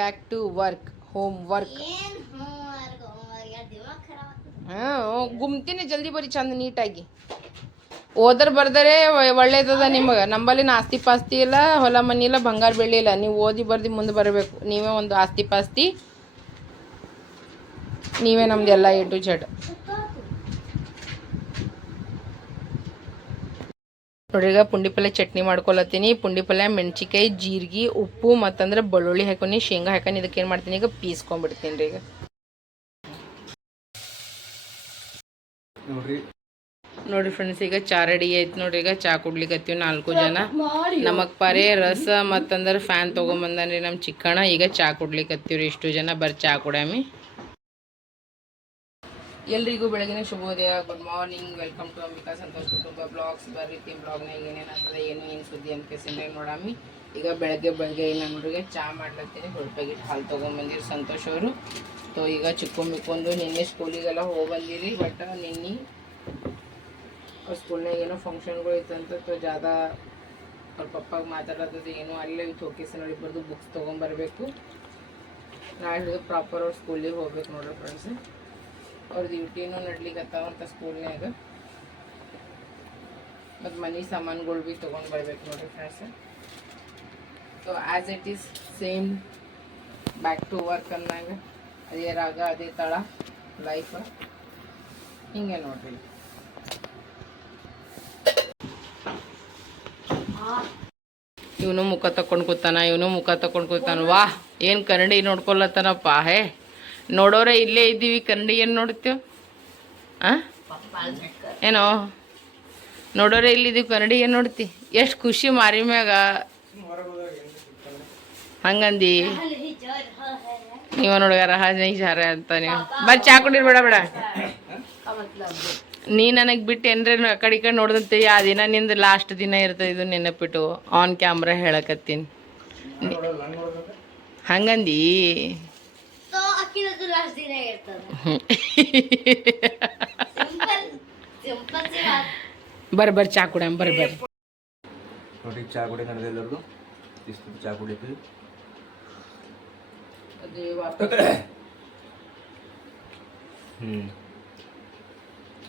Back to work home work ಗುಮ್ತಿನಿ. ಹಾಂ ಗುಮ್ತೀನಿ ಜಲ್ದಿ ಬರೀ ಚಂದ ನೀಟಾಗಿ. ಓದರ್ ಬರ್ದರೆ ಒಳ್ಳೇದದ ನಿಮಗೆ. ನಂಬಲ್ಲಿ ಆಸ್ತಿ ಪಾಸ್ತಿ ಇಲ್ಲ ಹೊಲ ಮನಿ ಇಲ್ಲ ಬಂಗಾರ ಬೆಳ್ಳಿ ಇಲ್ಲ. ನೀವು ಓದಿ ಬರ್ದು ಮುಂದೆ ಬರಬೇಕು. ನೀವೇ ಒಂದು ಆಸ್ತಿ ಪಾಸ್ತಿ. ನೀವೇ ನಮ್ದು ಎಲ್ಲ ಎ ಟು ಜೆಡ್ ನೋಡ್ರಿ ಈಗ ಪುಂಡಿ ಪಲ್ಯ ಚಟ್ನಿ ಮಾಡ್ಕೊಳತ್ತೀನಿ. ಪುಂಡಿ ಪಲ್ಯ ಮೆಣಸಿಕಾಯಿ ಜೀರಿಗೆ ಉಪ್ಪು ಮತ್ತಂದ್ರೆ ಬೆಳ್ಳುಳ್ಳಿ ಹಾಕೊನಿ ಶೇಂಗಾ ಹಾಕೊಂಡು ಇದಕ್ಕೆ ಏನು ಮಾಡ್ತೀನಿ ಈಗ ಪೀಸ್ಕೊಂಡ್ಬಿಡ್ತೀನಿ ರೀ ಈಗ. ನೋಡ್ರಿ. ನೋಡ್ರಿ ಫ್ರೆಂಡ್ಸ್ ಈಗ ಚಾ ರೆಡಿ ಐತಿ ನೋಡ್ರಿ ಈಗ ಚಾ ಕುಡ್ಲಿಕತ್ತೀವಿ ನಾಲ್ಕು ಜನ. ನಮಗ್ ಪರೇ ರಸ ಮತ್ತಂದ್ರೆ ಫ್ಯಾನ್ ತೊಗೊಂಬಂದನ್ರಿ ನಮ್ಮ ಚಿಕ್ಕಣ್ಣ ಈಗ ಚಾ ಕುಡ್ಲಿಕತ್ತೀವ್ರಿ ಇಷ್ಟು ಜನ ಬರ್ ಚಾ ಕುಡ್ಯಾಮಿ. ಎಲ್ರಿಗೂ ಬೆಳಗಿನ ಶುಭೋದಯ. Good morning welcome to Ambika Santosh ಕುಟುಂಬ ಬ್ಲಾಗ್ಸ್ ಬರೀತಿ ಬ್ಲಾಗ್ನಾಗ ಏನೇನು ಆಗ್ತದೆ, ಏನು ಏನು ಸುದ್ದಿ ಅಂತ ಕೇಸಿಂದ ನೋಡಾಮಿ. ಈಗ ಬೆಳಗ್ಗೆ ಬೆಳಗ್ಗೆ ನನ್ನ ಹುಡುಗೆ ಚಾ ಮಾಡ್ಲತ್ತೀನಿ. ಹೊರಟಾಗಿಟ್ಟು ಹಾಲು ತೊಗೊಂಬಂದಿರಿ ಸಂತೋಷ್ ಅವರು. ಸೊ ಈಗ ಚಿಕ್ಕೊಂಡ್ ಮಿಕ್ಕೊಂಡು ನಿನ್ನೆ ಸ್ಕೂಲಿಗೆಲ್ಲ ಹೋಗಿ ಬಂದಿರಿ ಬಟ್ ನಿನ್ನೆ ಸ್ಕೂಲ್ನಾಗ ಏನೋ ಫಂಕ್ಷನ್ಗಳು ಇತ್ತಂತ ಸೊ ಜಾದಾ ಅವ್ರ ಪಪ್ಪಾಗ ಮಾತಾಡೋದು ಏನೋ ಅಲ್ಲೇ ಥೋಕಿಸಿ ನೋಡಿ ಬರ್ದು ಬುಕ್ಸ್ ತೊಗೊಂಬರ್ಬೇಕು ನಾಳೆ ಹಿಡಿದು ಪ್ರಾಪರ್ ಅವ್ರ ಸ್ಕೂಲಿಗೆ ಹೋಗ್ಬೇಕು ನೋಡ್ರಿ ಫ್ರೆಂಡ್ಸ್ ಅವ್ರ ಡ್ಯೂಟಿನೂ ಅಂತ ಸ್ಕೂಲ್ನಾಗ ಮತ್ತು ಮನೆ ಸಾಮಾನುಗಳು ಭೀ ತೊಗೊಂಡು ಬರ್ಬೇಕು ನೋಡಿರಿ friends so as it is same back to work ಅಂದಾಗ ಅದೇ ರಾಗ ಅದೇ ತಳ ಲೈಫ್ ಹಿಂಗೆ ನೋಡ್ರಿ. ಇವನು ಮುಖ ತಕೊಂಡು ಕೂತಾನ ಇವನು ಮುಖ ತಕೊಂಡು ಕೂತಾನ. ವಾ ಏನು ಕನ್ನಡಿ ನೋಡ್ಕೊಳತ್ತನಪ್ಪ ಹೇ. ನೋಡೋರೆ ಇಲ್ಲೇ ಇದ್ದೀವಿ ಕನ್ನಡಿ ಏನು ನೋಡ್ತೀವಿ? ಆ? ಏನೋ? ನೋಡೋರೆ ಇಲ್ಲಿದ್ದೀವಿ ಕನ್ನಡಿ ಏನು ನೋಡ್ತಿ? ಎಷ್ಟು ಖುಷಿ ಮಾರಿ ಮ್ಯಾಗ. ಹಂಗಂದಿ? ನೀವ ನೋಡಗಾರ ಹಾಜಾರ ಅಂತ ನೀವು. ಬರ್ರಿ ಚಾ ಕುಡೀರಿ ಬೇಡ ಬೇಡ. ನೀ ನನಗೆ ಬಿಟ್ಟು ಏನ್ರ ಆ ಕಡೆ ಈ ಕಡೆ ನೋಡ್ದಂತೆ, ಆ ದಿನ ನಿಂದು ಲಾಸ್ಟ್ ದಿನ ಇರ್ತದೆ ಇದು ನೆನಪಿಟ್ಟು. ಆನ್ ಕ್ಯಾಮ್ರಾ ಹೇಳಕತ್ತೀನಿ. ಹಂಗಂದಿ? ಸೊ ಅಕ್ಕಿನದ್ದು ಲಾಸ್ಟ್ ದಿನ ಇರ್ತದೆ ಸಿಂಪಲ್ ಸಿಂಪಲ್ ಬರ್ರಿ ಬರ್ರಿ ಚಾ ಕುಡಿಯಂ ಬರ್ರಿ ಬರ್ರಿ ನೋಡ್ರಿ ಚಾ ಕುಡಿ ನಡೆದ ಎಲ್ಲರಿಗೂ ಇಷ್ಟು ಚಾ ಕುಡಿತೀವಿ ಹ್ಮ್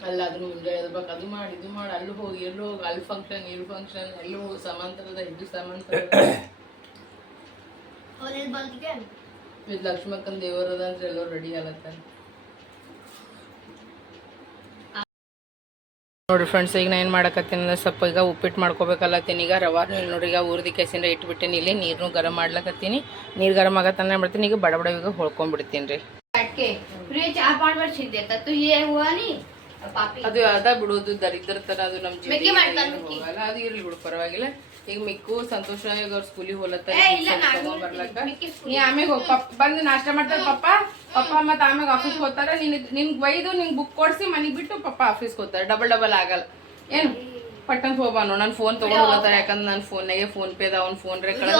ಅಲ್ಲ ಅದನ್ನ ಮುಂಜಾನೆ ಎದ್ಬೇಕು ಅದು ಮಾಡಿ ಇದು ಮಾಡಿ ಅಲ್ಲಿ ಹೋಗಿ ಎಲ್ಲಿ ಹೋಗಿ ಅಲ್ಲಿ ಫಂಕ್ಷನ್ ಇಲ್ಲಿ ಫಂಕ್ಷನ್ ಅಲ್ಲಿ ಹೋಗಿ ಸಮಾಂತರದ ಇದು ಸಮಾಂತರದ ಅವ್ರೇನ್ ಬಂದಿಗೆ ಇದು ಲಕ್ಷ್ಮಕ್ಕನ ದೇವರದ ಅಂದ್ರೆ ಎಲ್ಲರೂ ರೆಡಿ ಆಗತ್ತೆ ನೋಡ್ರಿ ಫ್ರೆಂಡ್ಸ್ ಈಗ ನಾ ಏನು ಮಾಡಕತ್ತೀನಿ ಅಂದ್ರೆ ಸ್ವಲ್ಪ ಈಗ ಉಪ್ಪಿಟ್ಟು ಮಾಡ್ಕೋಬೇಕಲ್ಲತ್ತೀನಿ. ಈಗ ರವಾನು ನೋಡಿ ಈಗ ಊರ್ದಿ ಕೆಸಿಂದ ಇಟ್ಬಿಟ್ಟೇನಿ ಇಲ್ಲಿ ನೀರನ್ನು ಗರಂ ಮಾಡ್ಲಕತ್ತೀನಿ. ನೀರು ಗರಂ ಆಗತ್ತಂದ್ರೆ ಏನು ಮಾಡ್ತೀನಿ ಈಗ ಬಡ ಬಡ ಈಗ ಹೊಳ್ಕೊಂಡ್ಬಿಡ್ತೀನಿ ರೀ. ಅದು ಅದ ಬಿಡೋದು ದರಿದ್ರ ತರ ಅದು ನಮ್ಮ ಅದು ಇರ್ಲಿ ಬಿಡು ಪರವಾಗಿಲ್ಲ. ಈಗ ಮಿಕ್ಕು ಸಂತೋಷ ಈಗ ಅವ್ರ ಸ್ಕೂಲಿಗೆ ಹೋಲತ್ತ ಬರ್ಲಕ್ಕ. ನೀ ಆಮ್ಯಾಗ ಹೋಗ ಪಪ್ಪ ಬಂದು ನಾಷ್ಟ ಮಾಡ್ತಾರ ಪಪ್ಪ. ಪಪ್ಪ ಮತ್ತೆ ಆಮ್ಯಾಗ ಆಫೀಸ್ ಹೋಗ್ತಾರ. ನಿನ್ ನಿನ್ಗೆ ಒಯ್ದು ನಿಂಗೆ ಬುಕ್ ಕೊಡ್ಸಿ ಮನೆಗೆ ಬಿಟ್ಟು ಪಪ್ಪ ಆಫೀಸ್ ಹೋಗ್ತಾರ. ಡಬಲ್ ಡಬಲ್ ಆಗಲ್ಲ. ಏನು? ಪಟ್ಟಂತ ಹೋಗ್ಬಾನು ನಾನು ಫೋನ್ ತೊಗೊಂಡು ಹೋಗತ್ತಾರ ಯಾಕಂದ್ರೆ ನನ್ನ ಫೋನ್ನಾಗೆ ಫೋನ್ ಪೇ ಅದ ಅವ್ನ ಫೋನ್ ರೇ ಕಳೆದ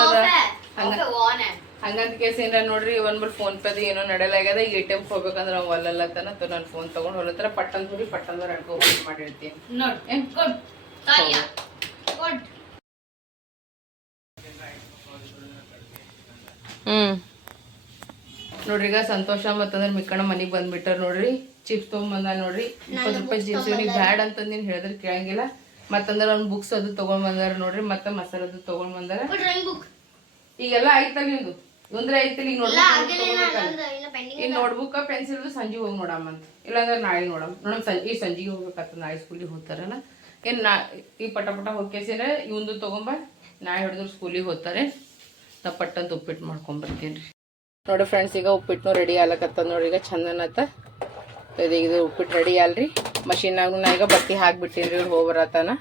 ಹಂಗಂತ ಕೇಸ್ ಏನಾರ ನೋಡ್ರಿ ಒಂದ್ಬಲ್ ಫೋನ್ ಪೇದ ಏನೋ ನಡೆಯಲಾಗ್ಯದ ಈಗ ಎ ಟಿ ಎಂ ಹೋಗ್ಬೇಕಂದ್ರೆ ನಾವು ಒಲ್ಲಲ್ಲ ತನ. ನನ್ ಫೋನ್ ತಗೊಂಡ್ ಹೋಲತ್ತರ. ಪಟ್ಟಂತ ಹೋಗಿ ಪಟ್ಟಂದ್ರ ಅಡ್ಕೊ ಮಾಡಿ ಹೇಳ್ತೀನಿ ನೋಡಿ ಹ್ಮ್. ನೋಡ್ರಿ ಈಗ ಸಂತೋಷ ಮತ್ತಂದ್ರೆ ಮಿಕ್ಕಣ್ಣ ಮನೆಗೆ ಬಂದ್ಬಿಟ್ಟಾರ ನೋಡ್ರಿ. ಚಿಪ್ಸ್ ತೊಗೊಂಬಂದ ನೋಡ್ರಿ. ಇಪ್ಪತ್ತು ರೂಪಾಯಿ ಚಿಪ್ಸ್ ಬ್ಯಾಡ್ ಅಂತ ನೀನು ಹೇಳಿದ್ರೆ ಕೇಳಂಗಿಲ್ಲ. ಮತ್ತಂದ್ರೆ ಅವ್ನು ಬುಕ್ಸ್ ಅದು ತಗೊಂಡ್ ಬಂದಾರ ನೋಡ್ರಿ ಮತ್ತೆ ಮಸಾಲ ಅದು ತಗೊಂಡ್ ಬಂದಾರ ಈಗೆಲ್ಲ ಆಯ್ತಲ್ಲ ನಿಮ್ದು ತೊಂದ್ರೆ ಐತಿಲ್ಲ ಈಗ ನೋಡ್ಬೇಕು ಈಗ ನೋಡ್ಬುಕ್ಕ ಪೆನ್ಸಿಲ್ ಸಂಜೆ ಹೋಗಿ ನೋಡಮ್ಮ ಅಂತ. ಇಲ್ಲಾಂದ್ರೆ ನಾಳೆ ನೋಡಮ್ ನೋಡಮ್ ಸಂಜೆ ಈ ಸಂಜೆಗೆ ಹೋಗ್ಬೇಕಾಗ್ತದ ನಾಳೆ ಸ್ಕೂಲಿಗೆ ಹೋಗ್ತಾರಲ್ಲ ಏನು ನಾ ಈ ಪಟ ಪಟ ಹೋಗ್ಕೇಸಿದ್ರೆ ಇವಂದು ತೊಗೊಂಬ ನಾಳೆ ಹಿಡಿದ್ರು ಸ್ಕೂಲಿಗೆ ಹೋಗ್ತಾರೆ. ನಾ ಪಟ್ಟಂತ ಉಪ್ಪಿಟ್ಟು ಮಾಡ್ಕೊಂಬರ್ತೀನಿ ರೀ ನೋಡಿ ಫ್ರೆಂಡ್ಸ್ ಈಗ ಉಪ್ಪಿಟ್ಟು ರೆಡಿ ಆಗ್ಲಕತ್ತದ ನೋಡಿ ಈಗ ಚಂದನತ್ತ ಇದು ಇದು ಉಪ್ಪಿಟ್ಟು ರೆಡಿ ಅಲ್ರಿ ಮಷಿನಾಗ ನಾ ಈಗ ಬಟ್ಟೆ ಹಾಕ್ಬಿಟ್ಟಿನಿ ರೀ ಇವ್ರು ಹೋಗ್ಬರತನ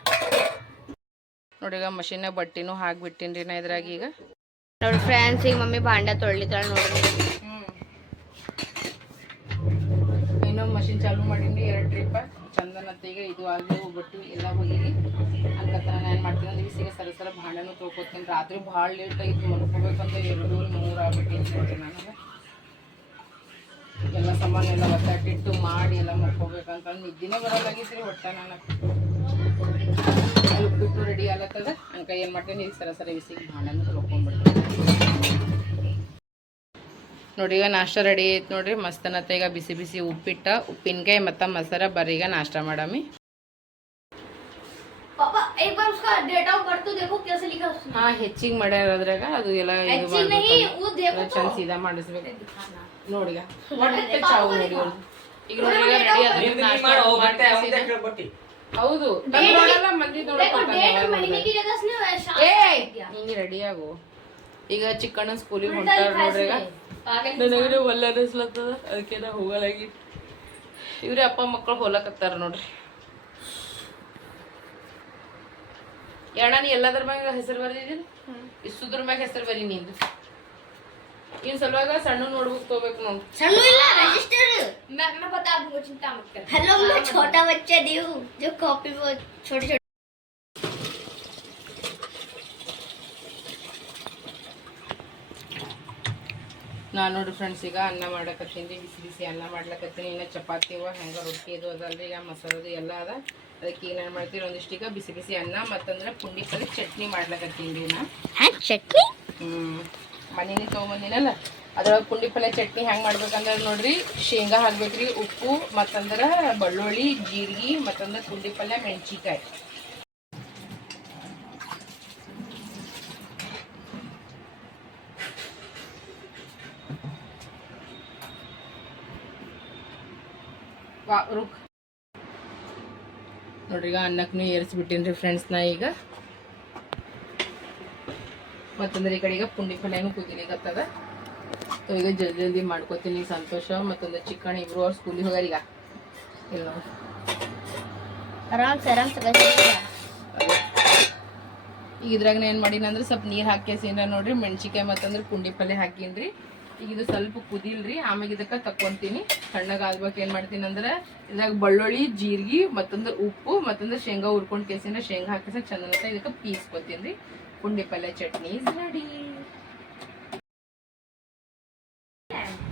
ನೋಡಿ ಈಗ ಮಷೀನಾಗ ಬಟ್ಟಿನೂ ಹಾಕ್ಬಿಟ್ಟಿನಿ ರೀ ನಾ ಇದ್ರಾಗ ಈಗ. ನೋಡಿ ಫ್ರೆಂಡ್ಸ್ ಈಗ ಮಮ್ಮಿ ಭಾಂಡ ತೊಳಿತಾಳ ಹ್ಮ್. ಇನ್ನೊಂದು ಮಷಿನ್ ಚಾಲು ಮಾಡೀನಿ ಎರಡು ಟ್ರಿಪ್ ಚಂದನತ್ತ ಈಗ ಇದು ಆಗಲಿ ಬಟ್ಟು ಎಲ್ಲ ಹೋಗಿರಿ ಅನ್ಕತ್ತ ನಾನು ಏನು ಮಾಡ್ತೀನಿ? ಅಂದ್ರೆ ಈಗ ಸರ ಸರ ಭಾಂಡನೂ ತೊಳ್ಕೊತೀನಿ. ರಾತ್ರಿ ಭಾಳ ಲೇಟ್ ಆಗಿತ್ತು ಮಲ್ಕೋಬೇಕಂತ ಎರಡು ಮೂರು ಆಗ್ಬಿಟ್ಟಿತ್ತು ನೋಡ್ತೀನಿ ನನಗೆ. ಎಲ್ಲ ಸಾಮಾನು ಎಲ್ಲ ಒತ್ತಾಟಿಟ್ಟು ಮಾಡಿ ಎಲ್ಲ ಮಲ್ಕೋಬೇಕಂತ ನಿದ್ದಿನೇ ಬರೋದಾಗಿತ್ತು ರೀ ಹೊಟ್ಟೆ ನನಗೆ ಅಲ್ಲಿ ಬಿಟ್ಟು ರೆಡಿ ಆಗತ್ತದ? ಅಂಕ ಏನು ಮಾಡ್ತೀನಿ? ಈಗ ಸರ ಸರ ಬಿಸಿಗೆ ಭಾಂಡನೂ ತೊಳ್ಕೊಂಡ್ಬಿಡ್ತೀನಿ. ನೋಡಿ ಈಗ ನಾಷ್ಟ ರೆಡಿ ಐತೆ ನೋಡ್ರಿ. ಮಸ್ತ್ ಅನ್ನತ್ತ ಈಗ ಬಿಸಿ ಬಿಸಿ ಉಪ್ಪಿಟ್ಟ ಉಪ್ಪಿನಕಾಯಿ ಮತ್ತು ಮೊಸರ. ಬರ್ರಿ ಈಗ ನಾಷ್ಟ ಮಾಡಮಿ. ಹೆಚ್ಚಿಗೆ ಮಾಡ್ಯಾರ ಅದ್ರಾಗ ಅದು ಎಲ್ಲ ಚಂದ ಸೀದಾ ಮಾಡಿಸ್ಬೇಕು. ನೋಡಿ ನೋಡಿ ನೋಡಿ. ಹೌದು. ರೆಡಿ ಆಗು. ಈಗ ಚಿಕ್ಕಣ್ಣ ಸ್ಕೂಲಿಗೆ उल्टा ಹೊಂಟಾರ लिखा है ನೋಡ್ರಿ ಈಗ इसने। पागल ನನಗೆ ಒಲ್ಲ ಅನಿಸ್ಲತ್ತದ ಅದಕ್ಕೆ ನಾ ಹೋಗಲಾಗಿ ಇವ್ರಿ ಅಪ್ಪ ಮಕ್ಕಳು ಹೋಲಕತ್ತಾರ ನೋಡ್ರಿ ಯಾಣ ನೀ ಎಲ್ಲದ್ರ ಮ್ಯಾಗ ಹೆಸರು ಬರೆದಿದ್ದೀನಿ ಇಷ್ಟುದ್ರ ಮ್ಯಾಗ ಹೆಸರು ಬರೀ ನಿಂದು ಇನ್ ಸಲುವಾಗ ಸಣ್ಣ ನೋಡ್ಬೇಕು ತಗೋಬೇಕು ನೋಡು सन्नू इला रजिस्टर मैं मैं बता दूंगा चिंता मत कर हेलो मैं छोटा बच्चा दीव जो कॉपी वो छोटे छोटे ನಾನು ನೋಡಿ ಫ್ರೆಂಡ್ಸ್ ಈಗ ಅನ್ನ ಮಾಡಕತ್ತೀನಿ ಬಿಸಿ ಬಿಸಿ ಅನ್ನ ಮಾಡ್ಲಕತ್ತೀನಿ ಇನ್ನು ಚಪಾತಿ ಹೂವು ಹೆಂಗೆ ರೊಟ್ಟಿ ಇದು ಅದಲ್ರಿ ಈಗ ಮಸಾಲದು ಎಲ್ಲ ಅದ. ಅದಕ್ಕೆ ಏನೇನು ಮಾಡ್ತೀವಿ ಈಗ ಬಿಸಿ ಬಿಸಿ ಅನ್ನ ಮತ್ತಂದ್ರೆ ಪುಂಡಿ ಪಲ್ಲೆ ಚಟ್ನಿ ಮಾಡ್ಲಕತ್ತೀನಿ ನಾ. ಚಟ್ನಿ? ಹ್ಞೂ ಮನೇಲಿ ತೊಗೊಂಬಂದಿನಲ್ಲ ಅದ್ರೊಳಗೆ ಪುಂಡಿ ಪಲ್ಲೆ ಚಟ್ನಿ ಹೆಂಗೆ ಮಾಡ್ಬೇಕಂದ್ರೆ ನೋಡ್ರಿ ಶೇಂಗಾ ಹಾಕ್ಬೇಕ್ರಿ ಉಪ್ಪು ಮತ್ತಂದ್ರೆ ಬೆಳ್ಳುಳ್ಳಿ ಜೀರಿಗೆ ಮತ್ತಂದ್ರೆ ಪುಂಡಿ ಪಲ್ಯ ಮೆಣಸಿಕಾಯಿ ವಾ ರುಕ್. ನೋಡ್ರಿ ಈಗ ಅನ್ನಕ್ಕೂ ಏರಿಸ್ಬಿಟ್ಟಿನಿ ರೀ ಫ್ರೆಂಡ್ಸ್ ನಾ ಈಗ. ಮತ್ತಂದ್ರೆ ಈ ಕಡೆ ಈಗ ಪುಂಡಿ ಪಲ್ಯನೂ ಕುದಿಲಿಕತ್ತದ ಸೊ ಈಗ ಜಲ್ದಿ ಜಲ್ದಿ ಮಾಡ್ಕೋತೀನಿ ಸಂತೋಷ. ಮತ್ತೊಂದು ಚಿಕನ್ ಇಬ್ರು ಅವ್ರು ಸ್ಕೂಲಿಗೆ ಹೋಗ್ಯಾರ ಈಗ. ಇಲ್ಲ ಈಗ ಇದ್ರಾಗ ಏನು ಮಾಡೀನಿ ಅಂದ್ರೆ ಸ್ವಲ್ಪ ನೀರು ಹಾಕಿ ನೋಡ್ರಿ ಮೆಣ್ಸಿಕಾಯಿ ಮತ್ತಂದ್ರೆ ಪುಂಡಿ ಪಲ್ಯ ಹಾಕಿನ್ರಿ. ಈಗ ಇದು ಸ್ವಲ್ಪ ಕುದಿಲ್ರಿ ಆಮೇಲೆ ಇದಕ್ಕೆ ತಕ್ಕೊಂತೀನಿ. ಸಣ್ಣಗೆ ಆಗ್ಬೇಕು ಏನು ಮಾಡ್ತೀನಿ ಅಂದ್ರೆ, ಇದ್ರಾಗ ಬೆಳ್ಳುಳ್ಳಿ, ಜೀರಿಗೆ, ಮತ್ತೊಂದು ಉಪ್ಪು, ಮತ್ತೊಂದು ಶೇಂಗಾ ಹುರ್ಕೊಂಡು ಕೇಸಿನ ಶೇಂಗಾ ಹಾಕಿಸ ಚಂದ ಇದಕ್ಕೆ ಪೀಸ್ಕೊತೀನಿ ರೀ. ಪುಂಡಿ ಪಲ್ಯ ಚಟ್ನಿ ರೆಡಿ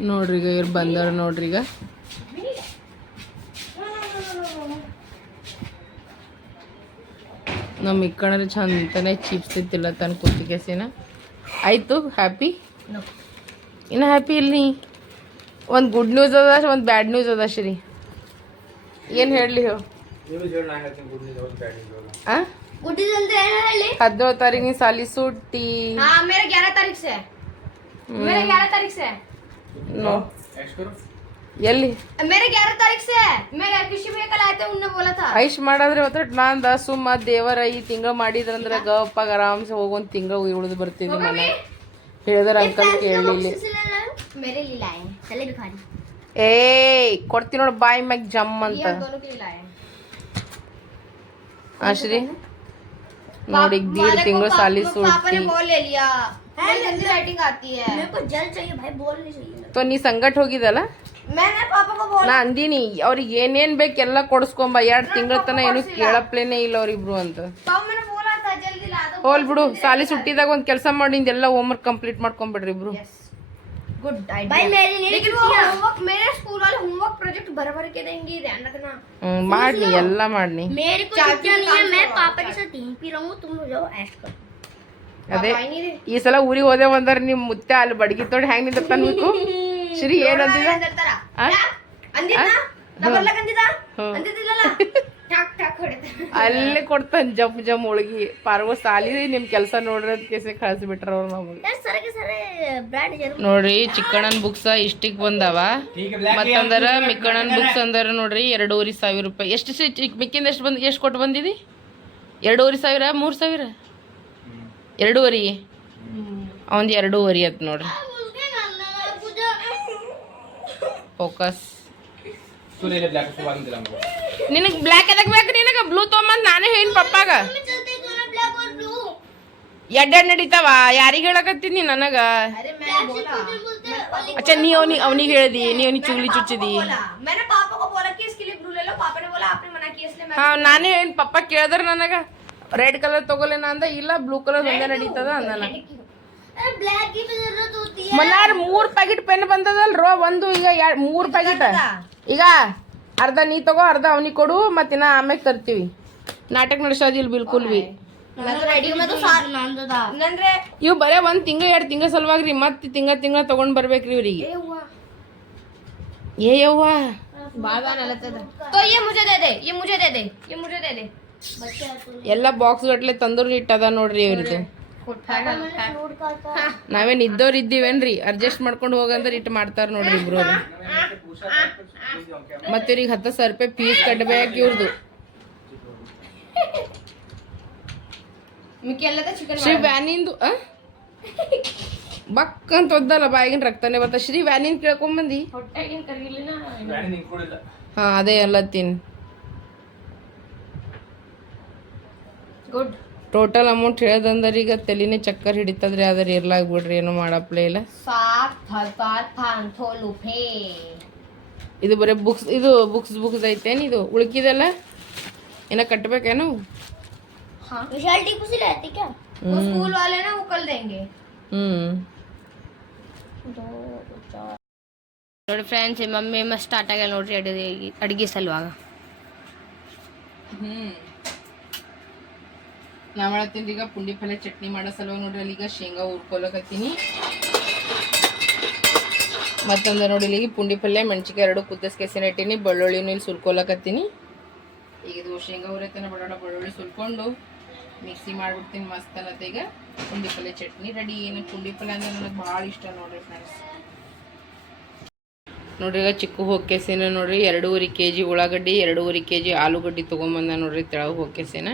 ನೋಡ್ರಿ ಈಗ ಇವ್ರು ಬಂದಾರ ನೋಡ್ರಿ ಈಗ. ನಮ್ಮ ಇಕ್ಕಣ್ರೆ ಚಂದನೆ ಚಿಪ್ಸ್ ಇತ್ತಿಲ್ಲ ತನ್ನ ಕುತ್ತಿಗೆಸಿನ ಆಯಿತು ಹ್ಯಾಪಿ ಇನ್ನು ಹ್ಯಾಪಿ ಇಲ್ಲಿ ಒಂದು ಗುಡ್ ನ್ಯೂಸ್ ಅದ ಒಂದು ಬ್ಯಾಡ್ ನ್ಯೂಸ್ ಅದ ಶ್ರೀ. ಏನು ಹೇಳಲಿ ಹದಿನೇಳು ತಾರೀಕು ಸಾಲಿ ಸುಟ್ಟಿ ಎಲ್ಲಿ? ಐಶ್ ಮಾಡಾದ್ರೆ ಒತ್ತ ನಾಂದ ಸುಮ್ಮ ದೇವರ ಈ ತಿಂಗಳ ಮಾಡಿದ್ರಂದ್ರೆ ಗಪ್ಪಾಗ ಆರಾಮ್ಸೆ ಹೋಗೊಂದು ತಿಂಗಳ ಉಳಿದು ಬರ್ತೀನಿ ಮನೆ. ಹೇಳಿದ್ರ ಅಂಕಲ್ ಕೇಳಲಿಲ್ಲ से ले लाओ मेरे लिए लाए हैं चले भिखारी ಏಯ್ ಕೊಡ್ತೀನಿ ನೋಡಿ ಬಾಯಿ ಮ್ಯಾಗ ಜಮ್ ಅಂತ ये हम दोनों के लिए लाए हैं ಆಶ್ರಿ ನೋಡಿ ಈಗ ದೀಡ್ ತಿಂಗಳು ಸಾಲಿ पापा ಸುಟ್ಟಿ ने बॉल ले लिया मेरी गंदी राइटिंग आती है मेरे को जल चाहिए भाई बोल नहीं चाहिए ತೋ ನೀ ಸಂಗಟ್ ಹೋಗಿದಲ್ಲ मैंने पापा को बोला ನಾ ಅಂದೀನಿ ಅವ್ರಿಗೆ ಏನೇನ್ ಬೇಕು ಎಲ್ಲ ಕೊಡಿಸ್ಕೊಂಬ ಎರಡ್ ತಿಂಗಳ ತನ ಏನು ಕೇಳಪ್ಲೇನೆ ಇಲ್ಲ ಅವ್ರಿಬ್ರು ಅಂತ पापा मैंने बोला था जल्दी ला दो ಹೋಲ್ ಬಿಡು ಸಾಲಿ ಸುಟ್ಟಿದಾಗ ಒಂದ್ ಕೆಲಸ ಮಾಡಿ ಎಲ್ಲ ಹೋಮ್ವರ್ಕ್ ಕಂಪ್ಲೀಟ್ ಮಾಡ್ಕೊಂಬಿಡ್ರಿ ಇಬ್ರು गुड आइडिया भाई मेरे लिए लेकिन वो होमवर्क मेरे स्कूल वाले होमवर्क प्रोजेक्ट भर भर के देंगे ध्यान रखना ಹ್ಮ್ ಮಾಡ್ನಿ ಎಲ್ಲ ಮಾಡ್ನಿ मेरे को छुट्टियां नहीं है मैं पापा के साथ यहीं पे रहूंगा तुम लोग जाओ ऐश करो ಅದೇ पापा ही नहीं दे ಈ ಸಲ ಊರಿಗೆ ಹೋದೆ ಒಂದರ ನಿಮ್ ಮುತ್ತೆ ಅಲ್ಲಿ ಬಡಗಿ ತೊಡಿ ಹೆಂಗ್ ನಿಂದಿರ್ತಾನ್ಬೇಕು ಶ್ರೀ ಏನಂದಿದ ಅಂದಿರ್ತಾರ ಆ? ಅಂದಿದ್ನ ನಾ ಬರ್ಲಕ್ ಅಂದಿದ್ದ ಹ್ಮ್. ಅಂದಿದ್ದಿಲ್ಲಲ್ಲ ಟಾಕ್ ಟಾಕ್ ಹೊಡಿತ ಅಲ್ಲೇ ಕೊಡ್ತಾನೆ ಜಮ್ ಜಮ್ ಒಳಗಿ ಪಾರ್ವ ಸಾಲಿ ನಿಮ್ ಕೆಲಸ ನೋಡ್ರಿ ಅಂತ ಕೇಸೆ ಕಳಿಸ್ಬಿಟ್ರ ಅವ್ರು ನಮಗೆ. ನೋಡ್ರಿ ಚಿಕ್ಕಣ್ಣನ ಬುಕ್ಸ ಇಷ್ಟಿಗೆ ಬಂದಾವ. ಮತ್ತಂದ್ರ ಮಿಕ್ಕಣ್ಣನ ಬುಕ್ಸ್ ಅಂದ್ರ ನೋಡ್ರಿ ಎರಡೂವರೆ ಸಾವಿರ ರೂಪಾಯಿ. ಎಷ್ಟು ಮಿಕ್ಕಿಂದ ಎಷ್ಟು ಬಂದ್ ಎಷ್ಟು ಕೊಟ್ಟು ಬಂದಿದಿ? ಎರಡೂವರೆ ಸಾವಿರ ಮೂರು ಸಾವಿರ? ಎರಡೂವರೆ. ಅವಂದು ಎರಡೂವರೆ ಆಯ್ತು ನೋಡ್ರಿ. ಫೋಕಸ್ ನಿನಗೆ ಬ್ಲ್ಯಾಕ್ ಎದಕ್ ಬೇಕು ನಿನಗೆ? ಬ್ಲೂ ತೊಗೊಂಬಂದು ನಾನೇ ಹೇಳಿ ಪಪ್ಪಾಗ. ಎಡ್ಡೆಡ್ ನಡೀತಾವ? ಯಾರಿಗೆ ಹೇಳಕತ್ತೀನಿ ನನಗ? ಅಚ್ಚ, ನೀ ಅವನಿ ಅವ್ನಿಗೆ ಹೇಳ್ದಿ. ನೀ ಅವನಿಗೆ ಚುಗ್ಲಿ ಚುಚ್ಚಿದಿ. ಹಾ, ನಾನೇ ಹೇಳಿ ಪಪ್ಪ, ಕೇಳಿದ್ರ ನನಗ? ರೆಡ್ ಕಲರ್ ತಗೋಲೇನ ಅಂದ, ಇಲ್ಲ ಬ್ಲೂ ಕಲರ್ ಒಂದೇ ನಡೀತದ ಅಂದನ. ಮನ್ನಾರ ಮೂರ್ ಪ್ಯಾಕೆಟ್ ಪೆನ್ ಬಂದದಲ್ರೋ? ಒಂದು, ಈಗ ಮೂರ್ ಪ್ಯಾಕೆಟ್ ಈಗ ಅರ್ಧ ನೀ ತಗೋ ಅರ್ಧ ಅವನಿಗೆ ಕೊಡು ಮತ್ತೆ ನಾ ಆಮೇಲೆ ತರ್ತೀವಿ. ನಾಟಕ ನಡೆಸೋದಿಲ್ಲ ಬಿಲ್ಕುಲ್ ಬಿ ಇವ್ ಬರೇ ಒಂದ್ ತಿಂಗಳು ಎರಡು ತಿಂಗಳ ಸಲುವಾಗ್ರಿ ಮತ್ ತಿಂಗಳ ತಿಂಗಳ ತಗೊಂಡ್ ಬರ್ಬೇಕ್ರಿ ಇವ್ರಿಗೆ. ಏ ಯವ್ವ ಎಲ್ಲ ಬಾಕ್ಸ್ ಗಟ್ಲೆ ತಂದೂರ್ ಇಟ್ಟದ ನೋಡ್ರಿ ಇವ್ರಿಗೆ ನಾವೇನ್ ಇದ್ದವ್ರ ಇದ್ದೀವೇನ್ರಿ? ಅಡ್ಜಸ್ಟ್ ಮಾಡ್ಕೊಂಡು ಹೋಗಂದ್ರೆ ಇಟ್ಟು ಮಾಡ್ತಾರ ನೋಡ್ರಿ ಇಬ್ರು ಮತ್ತೆ ಇವ್ರಿಗೆ ಹತ್ತು ಸಾವಿರ ರೂಪಾಯಿ ಫೀಸ್ ಕಟ್ಬೇಕು ಇವ್ರದು. ಶ್ರೀ ವ್ಯಾನಿಂದು ಬಕ್ ಅಂತ ಒದ್ದಲ್ಲ ಬಾಯಿಗಿನ ರಕ್ತನೇ ಬರ್ತಾ ಶ್ರೀ ವ್ಯಾನಿನ್ ಕೇಳ್ಕೊಂಬಂದಿ ಹಾ ಅದೇ ಎಲ್ಲ ತಿನ್. ಗುಡ್. ಟೋಟಲ್ ಅಮೌಂಟ್ ಹೇಳದಂದ್ರೆ ಈಗ ತಲೆನೇ ಚಕ್ಕರ್ ಹಿಡಿತದ್ರಿ ಆದ್ರೆ ಇರ್ಲಾಗ ಬಿಡ್ರಿ ಏನು ಮಾಡಪ್ಲೇ ಇಲ್ಲ. ಇದು ಬರೀ ಬುಕ್ಸ್ ಇದು ಬುಕ್ಸ್ ಬುಕ್ಸ್ ಐತೇನು ಇದು? ಉಳ್ಕಿದಲ್ಲ? ಏನ ಕಟ್ಬೇಕೇನು? ನೋಡಿ ಫ್ರೆಂಡ್ಸ್ ಮಮ್ಮಿ ಮಸ್ತ್ ಸ್ಟಾರ್ಟ್ ಆಗ್ಯಲ್ಲ ನೋಡ್ರಿ ಅಡುಗೆ ಅಡುಗೆ ಸಲುವಾಗ. ಹ್ಞೂ ನಾ ಮಾಡತ್ತೀನಿ ಈಗ ಪುಂಡಿ ಪಲ್ಯ ಚಟ್ನಿ ಮಾಡೋ ಸಲುವಾಗಿ ನೋಡ್ರಿ, ಅಲ್ಲಿ ಈಗ ಶೇಂಗಾ ಹುರ್ಕೊಲಕತ್ತೀನಿ ಮತ್ತೊಂದು ನೋಡಿ ಇಲ್ಲಿ ಪುಂಡಿ ಪಲ್ಯ ಮೆಣಸಿಗೆ ಎರಡು ಕುದಿಸ್ಕೆಸಿನ ಇಟ್ಟೀನಿ, ಬೆಳ್ಳುಳ್ಳಿನೂ ಇಲ್ಲಿ ಸುಲ್ಕೊಲಕತ್ತೀನಿ ಈಗ ಇದು ಶೇಂಗಾ ಹುರಿತನ ಬಡೋಣ ಬೆಳ್ಳುಳ್ಳಿ ಸುಲ್ಕೊಂಡು ಮಿಕ್ಸಿ ಮಾಡಿಬಿಡ್ತೀನಿ ಮಸ್ತ್ ಅನ್ನತ್ತೆ ಈಗ. ಪುಂಡಿ ಪಲ್ಯ ಚಟ್ನಿ ರೆಡಿ ಏನು ಪುಂಡಿ ಪಲ್ಯ ಅಂದ್ರೆ ನನಗೆ ಭಾಳ ಇಷ್ಟ ನೋಡ್ರಿ ಫ್ರೆಂಡ್ಸ್ ನೋಡ್ರಿ ಈಗ ಚಿಕ್ಕ ಹೊಕ್ಕೆಸಿನ ನೋಡ್ರಿ, ಎರಡೂವರೆ ಕೆ ಜಿ ಉಳ್ಳಾಗಡ್ಡಿ, ಎರಡೂವರೆ ಕೆ ಜಿ ಆಲೂಗಡ್ಡಿ ತೊಗೊಂಬಂದ ನೋಡ್ರಿ ತೆಳಗೆ ಹೊಕ್ಕೆಸಿನ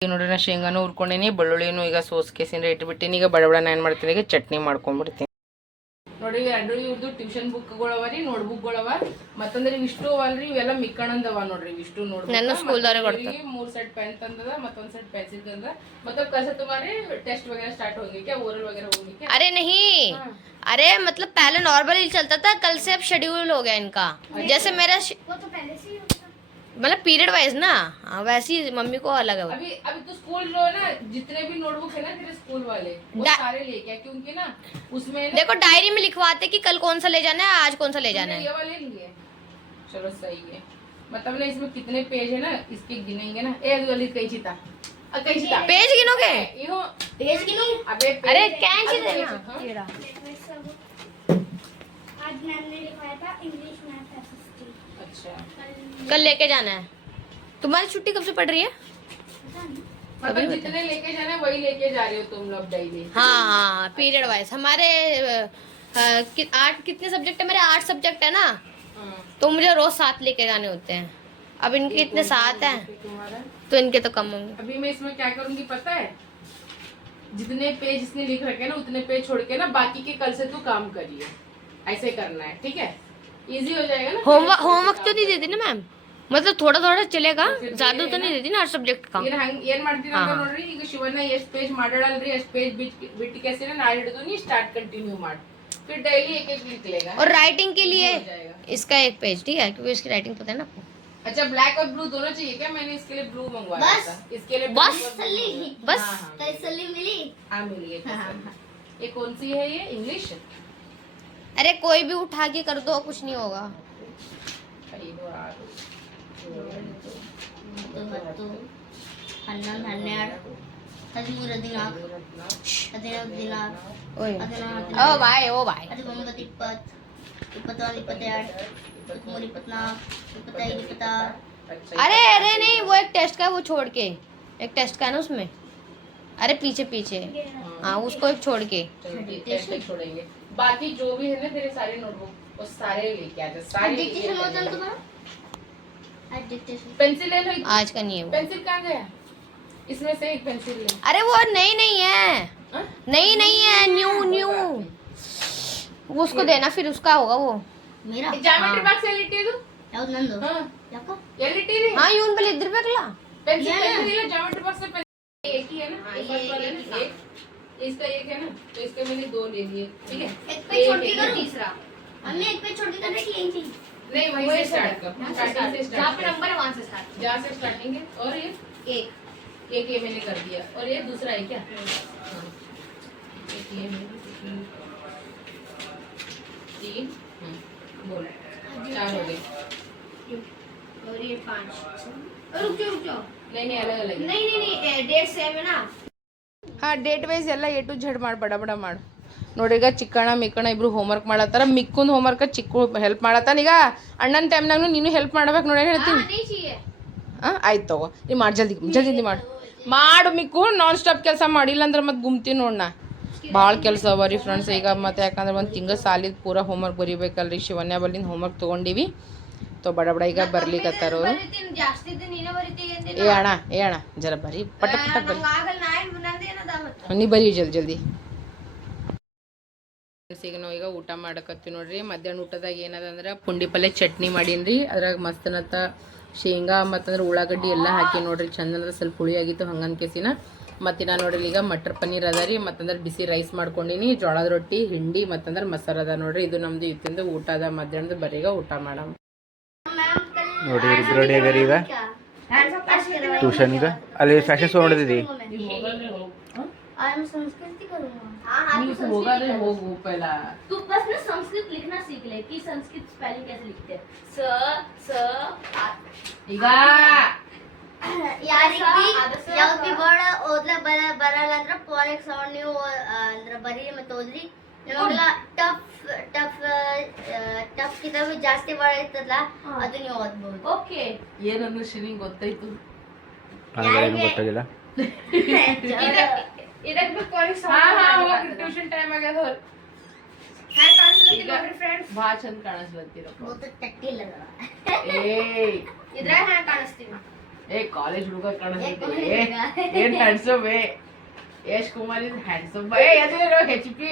ನೋಡ್ರಿ ನಾ ಶೇಂಗಾನು ಹುರ್ಕೊಂಡೀನಿ ಬೆಳ್ಳುಳ್ಳಿನೂ ಈಗ ಸೋಸ್ಕೆಸಿನ ಇಟ್ಬಿಟ್ಟಿನಿ ಈಗ ಬಡ ಬಡ ಏನು ಮಾಡ್ತೀನಿ ಈಗ ಚಟ್ನಿ ಮಾಡ್ಕೊಂಡ್ಬಿಡ್ತೀನಿ ನೋಡ್ರಿ ಎರಡು ಇವ್ರದ್ದು ಟ್ಯೂಷನ್ ಬುಕ್ಗಳು ಅವ ರೀ ನೋಟ್ ಬುಕ್ಗಳು ಅವ ಮತ್ತಂದ್ರೆ ಇವಿಷ್ಟು ಅವಲ್ರಿ ಇವೆಲ್ಲ ಮಿಕ್ಕಣಂದ್ ಅವ ನೋಡ್ರಿ ಇವಿಷ್ಟು ನೋಟ್ ನನ್ನ ಸ್ಕೂಲ್ದವ್ರೆ ಕೊಡ್ತಾರೆ. ಮೂರ್ ಸೆಟ್ ಪೆನ್ ತಂದದ ಮತ್ತೊಂದ್ ಸೆಟ್ ಪೆನ್ಸಿಲ್ ತಂದ ಮತ್ತೆ ಕಸ तुम्हारे टेस्ट वगैरह स्टार्ट होंगे क्या ओरल वगैरह होंगे क्या अरे नहीं अरे मतलब पहले नॉर्मल ही चलता था कल से अब शेड्यूल हो गया इनका जैसे मेरा श- मतलब पीरियड वाइज ना? हाँ, वैसे मम्मी को अलग है अभी अभी तो स्कूल जो है ना जितने भी नोटबुक है ना तेरे स्कूल वाले वो सारे लेके क्योंकि ना उसमें ना देखो डायरी में लिखवाते कि कल कौन सा ले जाना है आज कौन सा ले जाना है। ये वाले लिए चलो सही है। मतलब ना इसमें कितने पेज है ना इसके गिनेंगे ना। ए वाली कैची था अ, पेज गिनोगे? यो पेज गिनो? अबे अरे कैंची देना हाँ। ये रहा। आज मैम ने लिखवाया था इंग्लिश मैथ अच्छा कल लेके जाना है। तुम्हारी छुट्टी कब से पड़ रही है? मतलब जितने लेके जाना है वही लेके जा रहे हो तुम लोग डेली हाँ हाँ पीरियड वाइज हमारे कि, आठ कितने सब्जेक्ट है? मेरे आठ सब्जेक्ट है ना। हाँ। तो मुझे रोज सात लेके जाने होते हैं। अब इनके इतने सात हैं तो इनके तो कम होंगे। अभी मैं इसमें क्या करूँगी पता है? जितने पेज इसने लिख रखे ना उतने पेज छोड़ के ना बाकी के कल से तू काम करिए। ऐसे करना है ठीक है? इजी हो जाएगा ना होमवर्क होमवर्क तो नहीं देती ना मैम मतलब थोड़ा थोड़ा चलेगा ज्यादा तो नहीं देती ना हर सब्जेक्ट का ಏನ್ ಹಂಗ್ ಏನ್ ಮಾಡ್ತೀನಿ ಅಂತ ನೋಡ್ರಿ ಈಗ ಶಿವಣ್ಣ ಎಷ್ಟ್ ಪೇಜ್ ಮಾಡಾಡಲ್ರಿ ಎಷ್ಟ್ ಪೇಜ್ ಬಿಟ್ಟು ಕೆಸಿನ ನಾಳೆ ಹಿಡಿದು ನೀ ಸ್ಟಾರ್ಟ್ ಕಂಟಿನ್ಯೂ ಮಾಡಿ फिर डेली एक एक लिख लेगा और राइटिंग के लिए हो जाएगा इसका एक पेज ठीक है क्योंकि इसकी राइटिंग पता है ना आपको अच्छा ब्लैक और ब्लू दोनों चाहिए क्या मैंने इसके लिए ब्लू मंगवाया बस? था इसके लिए बस? blue और blue सली बस? हाँ, हाँ, तसल्ली मिली हाँ मिल गई ये कौन सी है ये इंग्लिश अरे कोई भी उठा के कर दो, कुछ नहीं होगा। ओ भाई ओ भाई। अरे अरे नहीं, वो एक टेस्ट का है, वो छोड़ के। एक टेस्ट का है ना उसमें। अरे, पीछे पीछे। हाँ उसको एक छोड़ के। बाकी जो भी है ना तेरे सारे नोटबुक वो सारे लेके आ जाओ सारे लेके आ जा पेंसिल ले लो। आज का नहीं है वो। पेंसिल कहाँ गया? इसमें से एक पेंसिल ले। अरे वो नई नई है। हाँ? नई नई है न्यू न्यू वो उसको देना फिर उसका होगा वो। मेरा? ज्योमेट्री बॉक्स एलईडी दो याद नन दो। हाँ। याको हाँ, ये नहीं। हाँ यून पे ले इधर पे कला पेंसिल ले ज्योमेट्री बॉक्स से एक ही है ना हाँ, एक। इसका एक है ना तो इसके मैंने दो ले लिए ठीक है? एक पे छोड़ के एक- करो तीसरा। हमने एक पे छोड़ के कर रही यही थी नहीं वहीं से स्टार्ट कर। स्टार्टिंग से जहाँ स्टार्ट पे नंबर है वहाँ से स्टार्ट जहाँ से स्टार्टिंग है और ये? एक। एक ये मैंने कर दिया। और ये दूसरा है क्या? हाँ। एक ये मैंने तीन। हाँ, बोल। चार हो गए। और ये पाँच। रुक जाओ रुक जाओ। नहीं नहीं अलग अलग नहीं नहीं नहीं डेट सेम है ना। ಹಾಂ ಡೇಟ್ ವೈಸ್ ಎಲ್ಲ ಎ ಟು ಝಡ್ ಮಾಡಿ ಬಡ ಬಡ ಮಾಡು. ನೋಡ್ರೀಗ ಚಿಕ್ಕಣ್ಣ ಮಿಕ್ಕಣ್ಣ ಇಬ್ರು ಹೋಮ್ವರ್ಕ್ ಮಾಡತ್ತಾರ. ಹೋಮ್ ಹೋಮ್ವರ್ಕ ಚಿಕ್ಕ ಹೆಲ್ಪ್ ಮಾಡತ್ತಾನ. ಈಗ ಅಣ್ಣನ ಟೈಮ್ನಾಗೂ ನೀನು ಹೆಲ್ಪ್ ಮಾಡ್ಬೇಕು ನೋಡಿ ಹೇಳ್ತೀನಿ ಹಾಂ ಆಯ್ತು ತಗೋ. ನೀ ಮಾಡಿ ಜಲ್ದಿ ಜಲ್ದಿ ಮಾಡು. ಮಾಡು ಮಿಕ್ಕು ನಾನ್ ಸ್ಟಾಪ್ ಕೆಲಸ ಮಾಡಿಲ್ಲ ಅಂದ್ರೆ ಮತ್ತೆ ಗುಮ್ತೀನಿ ನೋಡಣ ಭಾಳ ಕೆಲಸ ಅವ ರೀ ಫ್ರೆಂಡ್ಸ್ ಈಗ ಮತ್ತೆ ಯಾಕಂದ್ರೆ ಒಂದು ತಿಂಗಳ ಸಾಲಿದ ಪೂರ ಹೋಮ್ವರ್ಕ್ ಬರಿಬೇಕಲ್ರಿ. ಶಿವನ್ಯ ಬಲ್ಲಿಂದ ಹೋಮ್ವರ್ಕ್ ತೊಗೊಂಡೀವಿ. ತೊ ಬಡ ಬಡ ಈಗ ಬರ್ಲಿಕತ್ತಾರ ಏ ಅಣ್ಣ ಏ ಅಣ್ಣ ಜರ ಬರೀ ಪಟ ಪಟ ಬರ್ರಿ ನೀ ಬರೀ ಜಲ್ದಿ ಜಲ್ದಿ. ಈಗ ನಾವು ಈಗ ಊಟ ಮಾಡಕತ್ತೀವಿ ನೋಡ್ರಿ ಮಧ್ಯಾಹ್ನ ಊಟದಾಗ ಏನದ ಅಂದ್ರೆ ಪುಂಡಿ ಪಲ್ಲೆ ಚಟ್ನಿ ಮಾಡೀನ್ರಿ ಅದ್ರಾಗ ಮಸ್ತನತ್ತ ಶೇಂಗಾ ಮತ್ತಂದ್ರೆ ಉಳ್ಳಾಗಡ್ಡಿ ಎಲ್ಲ ಹಾಕಿ ನೋಡ್ರಿ ಚಂದ ಸ್ವಲ್ಪ ಹುಳಿ ಆಗಿತ್ತು ಹಂಗನ್ ಕೇಸಿನ. ಮತ್ತಿನ ನೋಡ್ರಿ ಈಗ ಮಟರ್ ಪನ್ನೀರ್ ಅದ ರೀ ಮತ್ತಂದ್ರೆ ಬಿಸಿ ರೈಸ್ ಮಾಡ್ಕೊಂಡಿನಿ ಜೋಳದ ರೊಟ್ಟಿ ಹಿಂಡಿ ಮತ್ತಂದ್ರೆ ಮಸಾಲ ಅದ ನೋಡ್ರಿ ಇದು ನಮ್ದು ಇತ್ತಿಂದು ಊಟ ಅದ ಮಧ್ಯಾಹ್ನದ ಬರೀಗ ಊಟ ಮಾಡಮ್. ನೋಡಿ ಇಬ್ರು ರೆಡಿ ಆಗ್ಯಾರ ಈಗ ಟ್ಯೂಷನ್ಗೆ ಅಲ್ಲಿ ಫ್ಯಾಷನ್ ಶೋ ನೋಡಿದ್ರಿ आज मैं संस्कृत करूंगा हाँ हाँ तू ಹೋಗಾದ್ರೆ ಹೋಗು ಪೈಲ तू बस ना संस्कृत लिखना सीख ले कि संस्कृत स्पेलिंग कैसे लिखते हैं स स आ- ಈಗ ಯಾರಿಗೆ ಯಾವ್ದು ಬಡ ಓದ್ಲ ಬರ ಬರಲ್ಲ ಅಂದ್ರೆ ಫಾರೆಕ್ ಸೌಂಡ್ ನೀವು ಆ, ಅಂದ್ರೆ ಬರೀ ಮತ್ತೆ ಓದ್ರಿ ನಿಮಗೆಲ್ಲ ಟಫ್ ಟಫ್ ಟಫ್ ಕಿತಾಬ್ ಜಾಸ್ತಿ ಬಾಳ ಇರ್ತದಲ್ಲ ಅದು ನೀವು ಓದ್ಬೋದು. ಓಕೆ. ಏನಂದ್ರೆ ಶ್ರೀ ಗೊತ್ತಾಯ್ತು. ನನಗೆ ಏನು ಗೊತ್ತಾಗಿಲ್ಲ? ಇದಕ್ಕೆ ಹಾ ಹಾ ಟ್ಯೂಷನ್ ಟೈಮ್ ಆಗ್ಯದ ಹೋಗ್ರಿ. ಹ್ಯಾಂಗ್ ಕಾಣಿಸ್ಲತ್ತಿ ನೋಡ್ರಿ ಫ್ರೆಂಡ್ಸ್ ಭಾಳ ಚಂದ ಕಾಣಿಸ್ಲತ್ತೀರಪ್ಪ. ತಟ್ಟಿಲ್ಲ ಏಯ್. ಇದ್ರಾಗ ಹ್ಯಾಂಗ್ ಕಾಣಿಸ್ತೀನಿ ಏ ಕಾಲೇಜ್ ಹುಡುಗ ಏ, ಕಾಣಿಸ್ತೀವಿ college ಏನ್ ಹ್ಯಾಂಡ್ಸಮ್ ಏ. ಯಶ್ ಕುಮಾರ್ ಇಸ್ ಹ್ಯಾಂಡ್ಸಮ್ ಏ ಎದುರು ಹೆಚ್ ಪಿ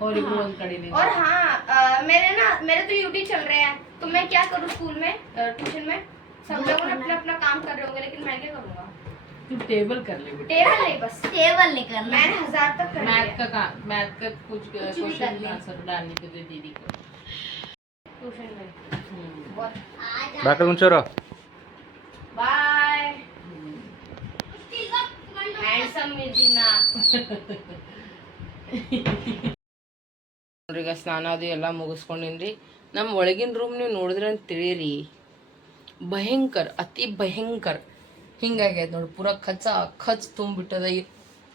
हाँ। और हाँ। और हाँ आ, मेरे ना मेरे तो यूटी चल रहे हैं तो मैं क्या करूँ स्कूल में ट्यूशन में? सब लोग अपना अपना काम कर रहे होंगे लेकिन मैं क्या करूँगा? टेबल कर ले टेबल नहीं बस। टेबल नहीं करना। मैंने हज़ार तक कर मैथ का काम मैथ का कुछ क्वेश्चन आंसर डालने के लिए दीदी को। ट्यूशन में हम्म। बहुत। बाय करूँ चलो बाय हैंडसम मिर्जिना। ಈಗ ಸ್ನಾನ ಅದು ಎಲ್ಲ ಮುಗಿಸ್ಕೊಂಡಿನ್ರಿ. ನಮ್ಮ ಒಳಗಿನ ರೂಮ್ ನೀವು ನೋಡಿದ್ರೆ ಅಂತ ತಿಳಿರಿ ಭಯಂಕರ, ಅತಿ ಭಯಂಕರ. ಹಿಂಗಾಗ್ಯದ ನೋಡಿ ಪೂರ ಖಚ್ಚ ಖಚ್ ತುಂಬಿಟ್ಟದ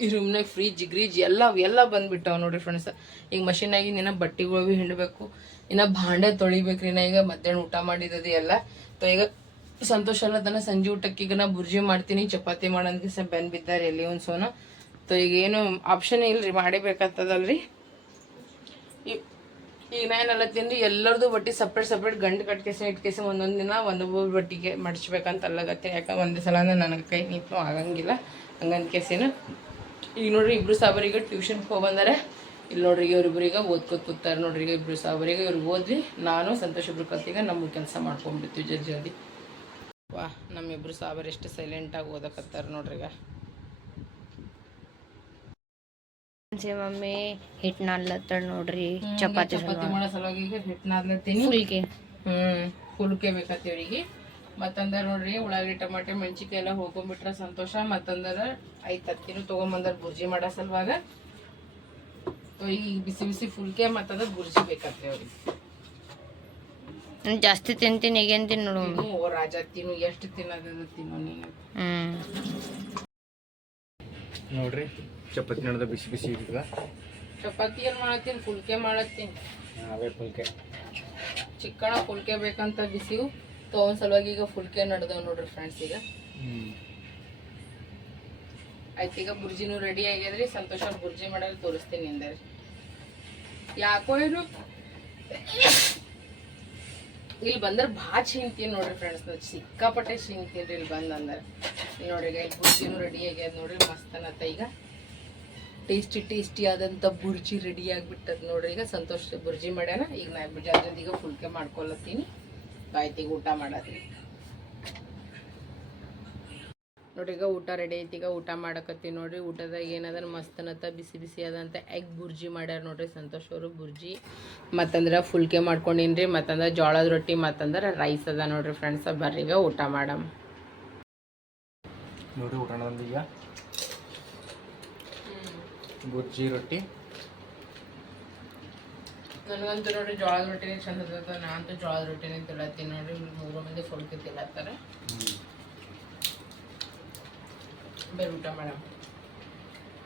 ಈ ರೂಮ್ನಾಗ ಫ್ರಿಜ್ ಗ್ರೀಜ್ ಎಲ್ಲ ಎಲ್ಲ ಬಂದ್ಬಿಟ್ಟವ ನೋಡ್ರಿ ಫ್ರೆಂಡ್ಸ್ ಈಗ ಮಷೀನಾಗಿ ಇನ್ನ ಬಟ್ಟೆಗಳು ಭೀ ಹಿಂಡಬೇಕು. ಇನ್ನ ಭಾಂಡೆ ತೊಳಿಬೇಕ್ರಿ ನಾ ಈಗ, ಮಧ್ಯಾಹ್ನ ಊಟ ಮಾಡಿದದು ಎಲ್ಲ. ತೊ ಈಗ ಸಂತೋಷ ಅಲ್ಲದನ್ನ ಸಂಜೆ ಊಟಕ್ಕೆ ಈಗ ನಾ ಬುರ್ಜಿ ಮಾಡ್ತೀನಿ, ಚಪಾತಿ ಮಾಡೋದಕ್ಕೆ ಸ್ವಲ್ಪ ಬೆನ್ ಬಿದ್ದಾರೆ ಎಲ್ಲಿ ಒಂದು ಸೋನ. ತೊ ಈಗ ಏನು ಆಪ್ಷನ್ ಇಲ್ರಿ ಮಾಡೇಬೇಕಾಗ್ತದಲ್ರಿ ಈ- ಈಗ ನಾ ತಿಂದು ಎಲ್ಲರದು ಬಟ್ಟೆ ಸಪ್ರೇಟ್ ಸಪ್ರೇಟ್ ಗಂಡು ಕಟ್ಕೇಸಿ ಇಟ್ಕೇಸಿ ಒಂದೊಂದು ದಿನ ಒಂದೊಬ್ಬರು ಬಟ್ಟಿಗೆ ಮಡಿಸ್ಬೇಕಂತ ಅಲ್ಲಗತ್ತೆ ಯಾಕೆ ಒಂದೇ ಸಲ ನನಗೆ ಕೈ ನಿಂತು ಆಗಂಗಿಲ್ಲ. ಹಂಗಂತ ಕೇಸಿನ ಈಗ ನೋಡ್ರಿ ಇಬ್ಬರು ಸಾಬರಿಗೆ ಟ್ಯೂಷನ್ಗೆ ಹೋಗಂದರೆ ಇಲ್ಲಿ ನೋಡ್ರಿ ಇವ್ರಿಬ್ರಿಗೆ ಓದ್ಕೋತ ಕೂತಾರೆ ನೋಡ್ರಿ ಈಗ ಇಬ್ರು ಸಾಬರಿಗೆ ಇವ್ರು ಓದ್ರಿ ನಾನು ಸಂತೋಷ ಇಬ್ರು ಕಲ್ತಿಗೆ ನಮ್ಮ ಕೆಲಸ ಮಾಡ್ಕೊಂಡ್ಬಿಡ್ತೀವಿ ಜಲ್ದಿ ಜಲ್ದಿ. ವಾ ನಮ್ಮಿಬ್ರು ಸಾಬರ್ ಎಷ್ಟು ಸೈಲೆಂಟಾಗಿ ಓದಕತ್ತಾರೆ ನೋಡ್ರಿ ಈಗ ಫ್ರೆಂಡ್ಸ್ ಮಮ್ಮಿ ಹಿಟ್ ನಾದ್ಲತ್ತಳ ನೋಡ್ರಿ ಚಪಾತಿ ಚಪಾತಿ ಮಾಡೋ ಸಲುವಾಗಿ ಹಿಟ್ಟು ನಾದ್ಲತ್ತೀನಿ. ಹುಲ್ಕೆ ಹ್ಞೂ ಹುಲ್ಕೆ ಬೇಕತ್ತೆ ಇವರಿಗೆ ಮತ್ತಂದ್ರ ನೋಡ್ರಿ ಉಳ್ಳಾಗಡ್ಡಿ ಟಮಾಟೆ ಮೆಣಸಿಕಾಯಿ ಎಲ್ಲ ಹೋಗ್ಕೊಂಡ್ಬಿಟ್ರೆ ಸಂತೋಷ. ಮತ್ತಂದ್ರ ಐದು ಹತ್ತಿನೂ ತೊಗೊಂಬಂದಾರ ಬುರ್ಜಿ ಮಾಡೋ ಸಲುವಾಗ. ಈ ಬಿಸಿ ಬಿಸಿ ಫುಲ್ಕೆ ಮತ್ತದ ಬುರ್ಜಿ ಬೇಕತ್ತೆ ಅವ್ರಿಗೆ ಜಾಸ್ತಿ ತಿಂತೀನಿ ಈಗೇನು ತಿನ್ನು ನೋಡು ಓ ರಾಜ ತಿನ್ನು ಎಷ್ಟು ತಿನ್ನೋದ ತಿನ್ನು ನೀನು. ಹ್ಞೂ ನೋಡ್ರಿ. ಚಪಾತಿ ನಡೆದ ಬಿಸಿ ಬಿಸಿ ಈಗ ಚಪಾತಿ ಏನ್ ಮಾಡತ್ತೀನಿ ಪುಲ್ಕೆ ಮಾಡತ್ತೀನಿ. ಅವೇ ಪುಲ್ಕೆ. ಚಿಕ್ಕಣ ಪುಲ್ಕೆ ಬೇಕಂತ ಬಿಸಿವು ತೊಗೊಂಡ್ ಸಲುವಾಗಿ ಈಗ ಫುಲ್ಕೆ ನಡೆದವ್ ನೋಡ್ರಿ ಫ್ರೆಂಡ್ಸ್ ಈಗ. ಆಯ್ತು ಈಗ ಬುರ್ಜಿನೂ ರೆಡಿ ಆಗ್ಯದ್ರಿ ಸಂತೋಷ ಬುರ್ಜಿ ಮಾಡಲು ತೋರಿಸ್ತೀನಿ ಅಂದಾರೆ ಯಾಕೋ ಏನು? ಇಲ್ಲಿ ಬಂದ್ರೆ ಭಾಳ ಚಿಂತೀನಿ ನೋಡ್ರಿ ಫ್ರೆಂಡ್ಸ್ ಸಿಕ್ಕಾಪಟ್ಟೆ ಶಿಂತೀನಿ ಇಲ್ಲಿ ಬಂದ್ ಅಂದ್ರೆ. ಇಲ್ಲಿ ನೋಡ್ರಿ ಈಗ ಇಲ್ಲಿ ಬುರ್ಜಿನೂ ರೆಡಿ ಆಗ್ಯದ ನೋಡ್ರಿ, ಮಸ್ತ್ ಅನ್ನತ್ತ. ಈಗ ಟೇಸ್ಟಿ ಟೇಸ್ಟಿ ಆದಂಥ ಬುರ್ಜಿ ರೆಡಿ ಆಗಿಬಿಟ್ಟದ ನೋಡ್ರಿ. ಈಗ ಸಂತೋಷ, ಬುರ್ಜಿ ಮಾಡ್ಯಾನ. ಈಗ ನಾ ಜಲ್ದಿ ಈಗ ಫುಲ್ಕೆ ಮಾಡ್ಕೊಳತ್ತೀನಿ. ಬಾಯ್ತಿಗೆ ಊಟ ಮಾಡೋದ್ರಿ ನೋಡ್ರಿ ಈಗ ಊಟ ರೆಡಿ ಐತಿ ಈಗ ಊಟ ಮಾಡಕತ್ತೀವಿ ನೋಡ್ರಿ. ಊಟದಾಗ ಏನದ ಮಸ್ತ್ ಅನ್ನತ್ತ ಬಿಸಿ ಬಿಸಿ ಅದಂತ ಎಗ್ ಬುರ್ಜಿ ಮಾಡ್ಯಾರ ನೋಡ್ರಿ. ಸಂತೋಷ್ ಅವರು ಬುರ್ಜಿ. ಮತ್ತಂದ್ರೆ ಫುಲ್ಕೆ ಮಾಡ್ಕೊಂಡಿನ್ರಿ. ಮತ್ತಂದ್ರೆ ಜೋಳದ ರೊಟ್ಟಿ ಮತ್ತಂದ್ರೆ ರೈಸ್ ಅದ ನೋಡ್ರಿ ಫ್ರೆಂಡ್ಸ್ ಬರ್ರಿ ಈಗ ಊಟ ಮಾಡಮ್. ನೋಡ್ರಿ ಊಟ ಈಗ. ಬುರ್ಜಿ ರೊಟ್ಟಿ. ನನಗಂತೂ ನೋಡ್ರಿ ಜೋಳದ ರೊಟ್ಟಿನೇ ಚಂದ ನಾನಂತೂ ಜೋಳದ ರೊಟ್ಟಿನೇ ತಿಳತ್ತೀನಿ ನೋಡ್ರಿ. ಮೂರು ಮಂದಿ ಫುಲ್ಕೆ ತಿನ್ನತ್ತಾರೆ ಬೇರೆ ಊಟ ಮಾಡಮ್